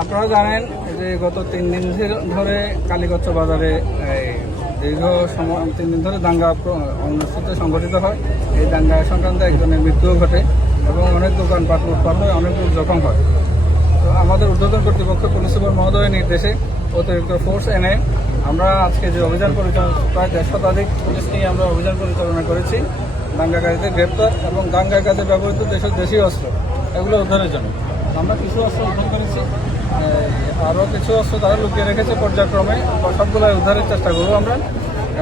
আপনারা জানেন যে গত 3 দিন ধরে কালীগঞ্জ বাজারে দীর্ঘ সময় 3 দিন ধরে দাঙ্গা অনুষ্ঠিত সংগঠিত হয়। এই দাঙ্গা সংক্রান্ত একজনের মৃত্যুও ঘটে এবং অনেক দোকানপাট লুটপাট হয়, অনেক লোক জখম হয়। তো আমাদের ঊর্ধ্বতন কর্তৃপক্ষ পুলিশ সুপার মহোদয়ের নির্দেশে অতিরিক্ত ফোর্স এনে আমরা আজকে যে অভিযান পরিচালনা প্রায় 1.5 শতাধিক পুলিশ নিয়ে আমরা অভিযান পরিচালনা করেছি দাঙ্গাকারীদের গ্রেপ্তার এবং দাঙ্গার কাজে ব্যবহৃত দেশীয় অস্ত্র এগুলো উদ্ধারের জন্য। আমরা কিছু অস্ত্র উদ্ধার করেছি, আরও কিছু অস্ত্র তারা লুকিয়ে রেখেছে, পর্যায়ক্রমে সবগুলো উদ্ধারের চেষ্টা করবো আমরা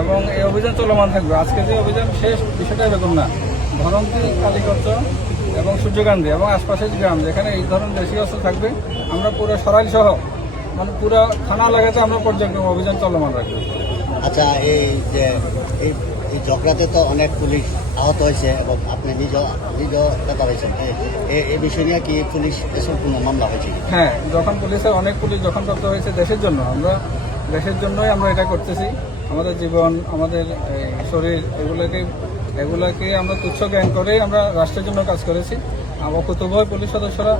এবং এই অভিযান চলমান থাকবে। আজকে যে অভিযান শেষ বিষয়টা এরকম না, ধরন্তী, কালীগঞ্জ এবং সূর্যকান্দি এবং আশপাশের গ্রাম যেখানে এই ধরনের দেশীয় অস্ত্র থাকবে আমরা পুরো সরাইল সহ মানে পুরো থানা লাগাতে আমরা পর্যায়ক্রমে অভিযান চলমান রাখবো। আচ্ছা, এই যে এই ঝগড়াতে তো অনেক পুলিশ আহত হয়েছে এবং আপনি নিজেও কথা হয়েছেন, এই বিষয় নিয়ে কি পুলিশ এসব কোনো মামলা হয়েছে? হ্যাঁ, যখন অনেক পুলিশ যখন প্রাপ্ত হয়েছে দেশের জন্য, আমরা দেশের জন্যই আমরা এটা করতেছি। আমাদের জীবন, আমাদের শরীর এগুলোকে আমরা তুচ্ছ জ্ঞান করেই আমরা রাষ্ট্রের জন্য কাজ করেছি। অকুতোভয় পুলিশ সদস্যরা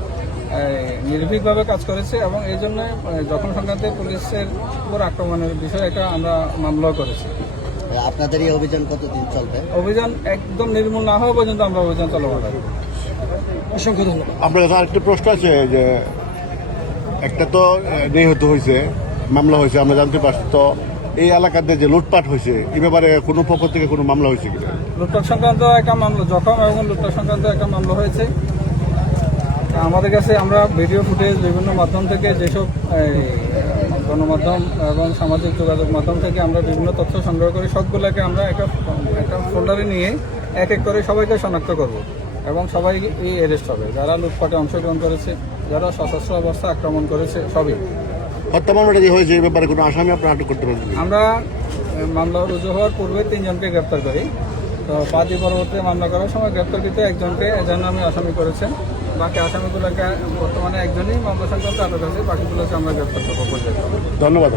নির্ভীকভাবে কাজ করেছে এবং এই জন্য যখন সংক্রান্তে পুলিশের উপর আক্রমণের বিষয়ে একটা আমরা মামলাও করেছি। আপনাদের এই অভিযান কতদিন চলবে? অভিযান একদম নির্মূল না হওয়া পর্যন্ত আমরা অভিযান চলমান রাখবো। অসংখ্য ধন্যবাদ। আপনার আরেকটা প্রশ্ন আছে যে একটা তো নিহত হয়েছে, মামলা হয়েছে, আমরা জানতে পারছি, তো এই এলাকাতে যে লুটপাট হয়েছে এই ব্যাপারে কোনো পক্ষ থেকে কোনো মামলা হয়েছে কিনা? লুটপাট সংক্রান্ত একটা মামলা, জখম এবং লুটপাট সংক্রান্ত একটা মামলা হয়েছে। আমাদের কাছে আমরা ভিডিও ফুটেজ বিভিন্ন মাধ্যম থেকে, যেসব গণমাধ্যম এবং সামাজিক যোগাযোগ মাধ্যম থেকে আমরা বিভিন্ন তথ্য সংগ্রহ করি, সবগুলোকে আমরা একটা ফোল্ডারে নিয়ে এক এক করে সবাইকে শনাক্ত করব এবং সবাই এই অ্যারেস্ট হবে, যারা লুটপাটে অংশগ্রহণ করেছে, যারা সশস্ত্র অবস্থা আক্রমণ করেছে, সবই। হত্যা মামলাটা যে হয়েছে এই ব্যাপারে কোনো আসামি আপনারা আটক করতে পারবেন? আমরা মামলা রুজু হওয়ার পূর্বে 3 জনকে গ্রেপ্তার করি। তো বাদী পরবর্তী মামলা করার সময় গ্রেপ্তারকৃত একজনকে নামে আসামি করেছেন। বাকি আসামিগুলোকে বর্তমানে একজনই মামলা সংক্রান্ত আটক আছে, বাকিগুলোকে আমরা গ্রেপ্তার করবো। ধন্যবাদ।